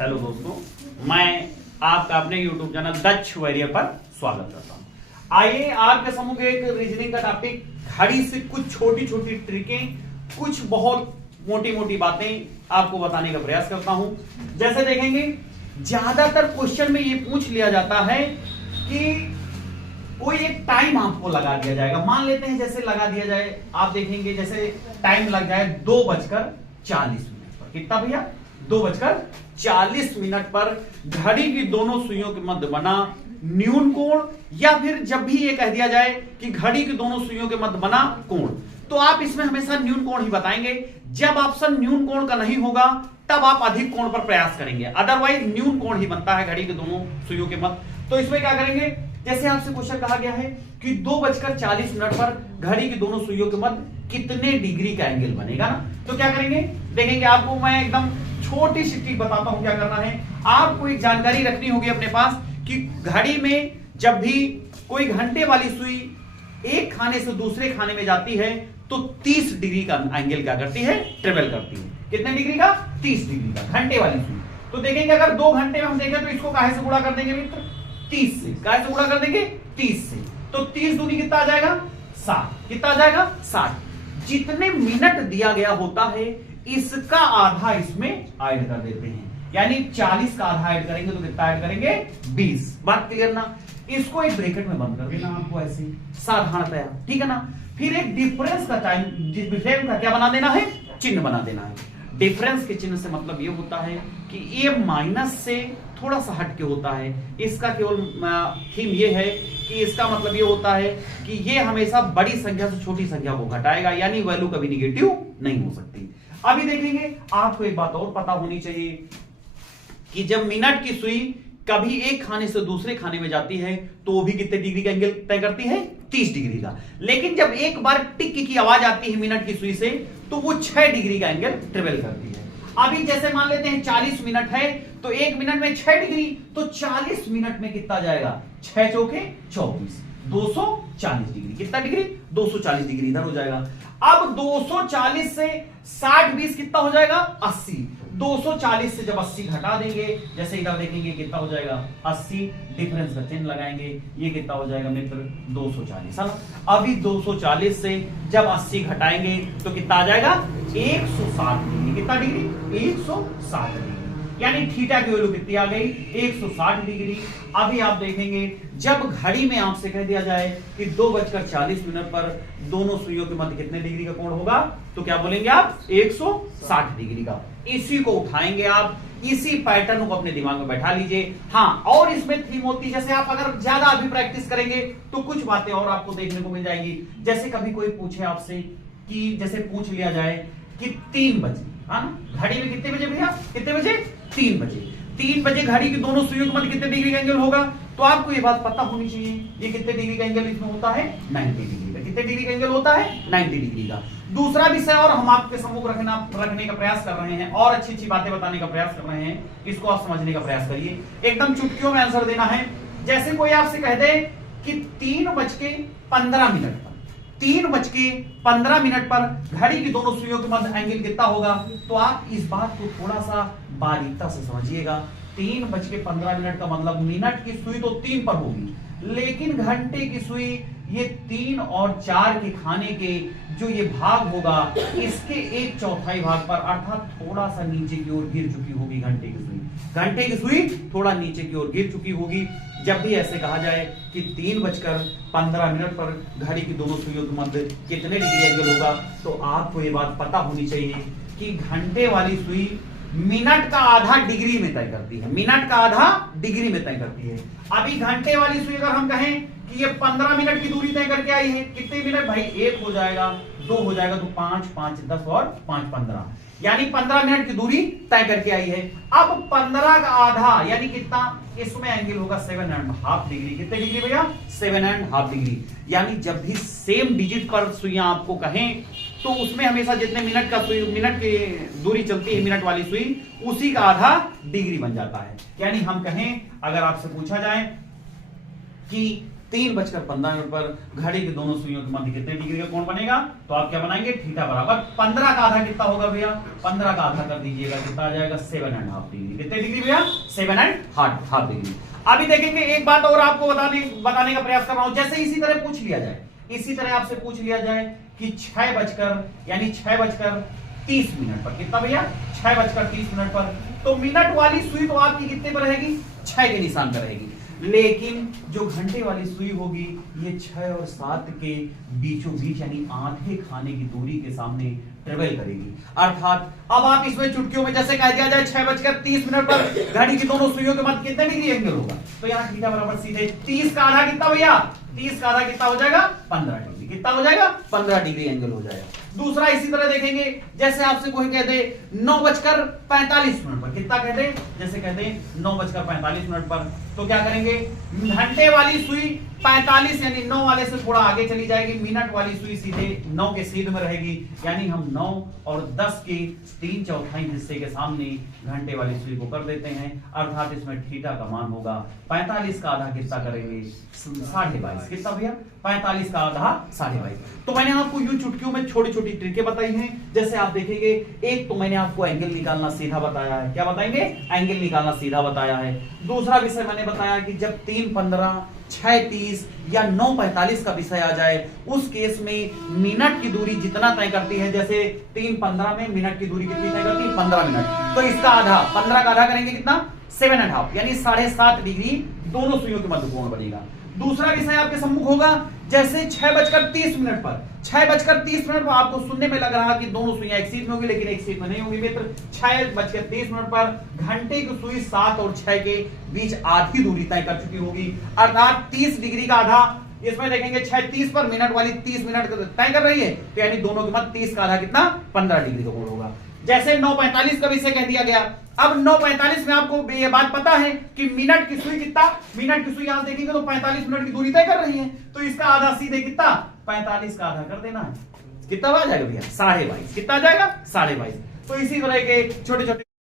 Hello दोस्तों, मैं आपका अपने YouTube चैनल डच वॉरियर पर स्वागत करता हूं। आइए आज के समूह के एक रीजनिंग का टॉपिक, घड़ी से कुछ छोटी छोटी ट्रिकें, कुछ बहुत मोटी मोटी बातें आपको बताने का प्रयास करता हूं। जैसे देखेंगे, ज्यादातर क्वेश्चन में ये पूछ लिया जाता है कि कोई एक टाइम आपको लगा दिया जाएगा। मान लेते हैं जैसे लगा दिया जाए, आप देखेंगे जैसे टाइम लग जाए 2:40 पर। कितना भैया? 2:40 पर घड़ी की दोनों सुइयों के मध्य बना न्यून कोण, या फिर जब भी ये कह दिया जाए कि घड़ी की दोनों सुइयों के मध्य बना कोण, तो आप इसमें हमेशा न्यून कोण ही बताएंगे। जब ऑप्शन न्यून कोण का नहीं होगा तब आप अधिक कोण पर प्रयास करेंगे, अदरवाइज न्यून कोण ही बनता है घड़ी के दोनों सुइयों के मध्य। तो इसमें क्या करेंगे, जैसे आपसे क्वेश्चन कहा गया है कि 2:40 पर घड़ी की दोनों सुइयों के मध्य कितने डिग्री का एंगल बनेगा ना, तो क्या करेंगे देखेंगे। आपको मैं एकदम छोटी सी ट्रिक बताता हूं क्या करना है। आपको एक जानकारी रखनी होगी अपने पास कि घड़ी में जब भी कोई घंटे वाली सुई एक खाने से दूसरे खाने में जाती है तो 30 डिग्री का एंगल क्या करती है, ट्रेवल करती है। कितने डिग्री का? 30 डिग्री का, घंटे वाली सुई। तो देखेंगे अगर 2 घंटे में हम देखें तो इसको काहे से गुणा कर देंगे मित्र? 30 से। काहे से गुणा कर देंगे? 30 से। तो 30 दूनी कितना आ जाएगा? 60। कितना आ जाएगा? 60। जितने मिनट दिया गया होता है इसका आधा इसमें ऐड कर देते हैं, यानी 40 का आधा ऐड करेंगे तो कितना ऐड करेंगे? 20। बात क्लियर ना? इसको एक ब्रैकेट में बंद कर देना आपको ऐसे साधारणतया, ठीक है ना। फिर एक डिफरेंस का टाइम, डिफरेंस का क्या बना देना है? चिन्ह बना देना है। डिफरेंस के चिन्ह से मतलब ये होता है कि ये माइनस से थोड़ा सा हट के होता है। इसका केवल थीम ये है कि इसका मतलब ये होता है कि ये हमेशा बड़ी संख्या से छोटी संख्या को घटाएगा, यानी वैल्यू कभी निगेटिव नहीं हो सकती। अभी देखेंगे, आपको एक बात और पता होनी चाहिए कि जब मिनट की सुई कभी एक खाने से दूसरे खाने में जाती है तो वो भी कितने डिग्री का एंगल तय करती है? 30 डिग्री का। लेकिन जब एक बार टिक की आवाज आती है मिनट की सुई से तो वो 6 डिग्री का एंगल ट्रेवल करती है। अभी जैसे मान लेते हैं 40 मिनट है तो 1 मिनट में 6 डिग्री, तो 40 मिनट में कितना जाएगा? 6 चौके 24, 240 डिग्री। कितना डिग्री? 240 डिग्री इधर हो जाएगा। अब 240 से 60 20 कितना हो जाएगा? 80। 240 से जब 80 घटा देंगे, जैसे इधर देखेंगे कितना हो जाएगा? 80। डिफरेंस का चिन्ह लगाएंगे, ये कितना हो जाएगा मित्र? 240। अभी 240 से जब 80 घटाएंगे तो कितना आ जाएगा? 160 डिग्री। कितना डिग्री? 160 डिग्री, यानी थीटा की वैल्यू कितनी आ गई? 160 डिग्री। अभी आप देखेंगे जब घड़ी में आपसे कह दिया जाए कि 2:40 पर दोनों सुइयों के मध्य कितने डिग्री का कोण होगा, तो क्या बोलेंगे आप? 160 डिग्री का। इसी को उठाएंगे आप, इसी पैटर्न को अपने दिमाग में बैठा लीजिए। हाँ, और इसमें थीम होती, जैसे आप अगर ज्यादा अभी प्रैक्टिस करेंगे तो कुछ बातें और आपको देखने को मिल जाएगी। जैसे कभी कोई पूछे आपसे कि जैसे पूछ लिया जाए कि 3 बजे, हाँ, घड़ी में कितने बजे भैया? कितने बजे? 3 बजे। 3 बजे घड़ी की दोनों सुइयों के मध्य कितने डिग्री का एंगल होगा? तो आपको ये बात पता होनी चाहिए, ये कितने डिग्री का एंगल इसमें होता है? 90 डिग्री का। कितने डिग्री का एंगल होता है? 90 डिग्री का। दूसरा विषय और हम आपके सम्मुख रखने का प्रयास कर रहे हैं और अच्छी अच्छी बातें बताने का प्रयास कर रहे हैं, इसको आप समझने का प्रयास करिए। एकदम चुटकियों में आंसर देना है। जैसे कोई आपसे कह दे कि 3:15 पर 3:15 पर घड़ी की दोनों सुइयों के मध्य एंगल कितना होगा, तो आप इस बात को थोड़ा सा बारीकता से समझिएगा। 3:15 का मतलब मिनट की सुई तो 3 पर होगी, लेकिन घंटे की सुई ये 3 और 4 के खाने के जो ये भाग होगा इसके 1/4 भाग पर, अर्थात थोड़ा सा नीचे की ओर गिर चुकी होगी घंटे की सुई। घंटे की सुई थोड़ा नीचे की ओर गिर चुकी होगी। जब भी ऐसे कहा जाए कि 3:15 पर घड़ी की दोनों सुइयों के मध्य कितने डिग्री एंगल होगा, तो आपको ये बात पता होनी चाहिए कि घंटे वाली सुई मिनट का आधा डिग्री में तय करती है। मिनट का आधा डिग्री में तय करती है। अभी घंटे वाली सुई अगर हम कहें कि ये 15 मिनट की दूरी तय करके आई है, कितने मिनट भाई? 1 हो जाएगा, 2 हो जाएगा, तो 5 5 10 और 5 15, यानी 15 मिनट की दूरी तय करके आई है। अब 15 का आधा यानी कितना? इसमें एंगल होगा 7.5 डिग्री। कितने डिग्री भैया? 7.5 डिग्री। यानी जब भी सेम डिजिट पर सुइयां आपको कहें तो उसमें हमेशा जितने मिनट की दूरी चलती है मिनट वाली सुई, उसी का आधा डिग्री बन जाता है। यानी हम कहें, अगर आपसे पूछा जाए कि 3:15 पर घड़ी के दोनों सुइयों के मध्य कितने डिग्री का कोण बनेगा? तो आप क्या बनाएंगे? थीटा बराबर 15 का आधा कितना होगा भैया? 15 का आधा कर दीजिएगा, कितना आ जाएगा? 7.5 डिग्री। कितने डिग्री भैया? 7.5 डिग्री। अभी देखेंगे एक बात और आपको बताने का प्रयास कर रहा हूं। जैसे इसी तरह पूछ लिया जाए, इसी तरह आपसे पूछ लिया जाए कि 6:30 पर कितना भैया? 6:30 पर, तो मिनट वाली सुई तो आपकी कितने पर रहेगी? 6 के निशान पर रहेगी। लेकिन जो घंटे वाली सुई होगी ये 6 और 7 के बीचों बीच यानी आधे खाने की दूरी के सामने ट्रेवल करेगी। अर्थात अब आप इसमें चुटकियों में जैसे कह दिया जाए 6:30 पर घड़ी की दोनों सुइयों के मध्य कितने डिग्री एंगल होगा? तो यहाँ थीटा बराबर सीधे 30 का आधा कितना भैया? 30 का आधा कितना हो जाएगा? 15 डिग्री। कितना हो जाएगा? 15 डिग्री एंगल हो जाएगा। दूसरा इसी तरह देखेंगे, जैसे आपसे कोई कहते 9:45 पर, कितना कहते? जैसे कहते 9:45 पर, तो क्या करेंगे? घंटे वाली सुई 45 यानी 9 वाले से थोड़ा आगे चली जाएगी, मिनट वाली सुई सीधे 9 के सीध में रहेगी, यानी हम 9 और 10 के 3/4 हिस्से के सामने घंटे वाली सुई को कर देते हैं। अर्थात इसमें थीटा का मान होगा 45 का आधा कितना करेंगे? 22.5। कितना भैया? 45 का आधा 22.5। तो मैंने आपको यूं चुटकियों में छोटी छोटी ट्रिकें बताई हैं। जैसे आप देखेंगे, एक तो मैंने आपको एंगल निकालना सीधा बताया है। क्या बताएंगे? एंगल निकालना सीधा बताया है। दूसरा विषय मैंने बताया कि जब 3:15, 6:30 या 9:45 का विषय आ जाए, उस केस में मिनट की दूरी जितना तय करती है, जैसे 3:15 में मिनट की दूरी कितनी तय करती है? 15 मिनट। तो इसका आधा 15 का आधा करेंगे कितना? 7.5 यानी 7.5 डिग्री दोनों सुइयों के मध्य कोण बनेगा। दूसरा विषय आपके सम्मुख होगा, जैसे 6:30 पर, 6:30 पर आपको सुनने में लग रहा कि दोनों सुइयां एक सीध में होगी, लेकिन एक सीध में नहीं होगी मित्र। 6:30 पर घंटे की सुई 7 और 6 के बीच आधी दूरी तय कर चुकी होगी। अर्थात 30 डिग्री का आधा इसमें देखेंगे 6:30 पर, मिनट वाली 30 मिनट तय कर रही है, तो यानी दोनों के मध्य 30 का आधा कितना? 15 डिग्री का कोण होगा। जैसे 9:45 का विषय कह दिया गया। अब 9:45 में आपको ये बात पता है कि मिनट की सुई कितना? मिनट की सुई यहां देखेंगे तो 45 मिनट की दूरी तय कर रही है, तो इसका आधा सीधे कितना? 45 का आधा कर देना है। कितना आ जाएगा भैया? 22.5। कितना आ जाएगा? 22.5। तो इसी तरह के छोटे छोटे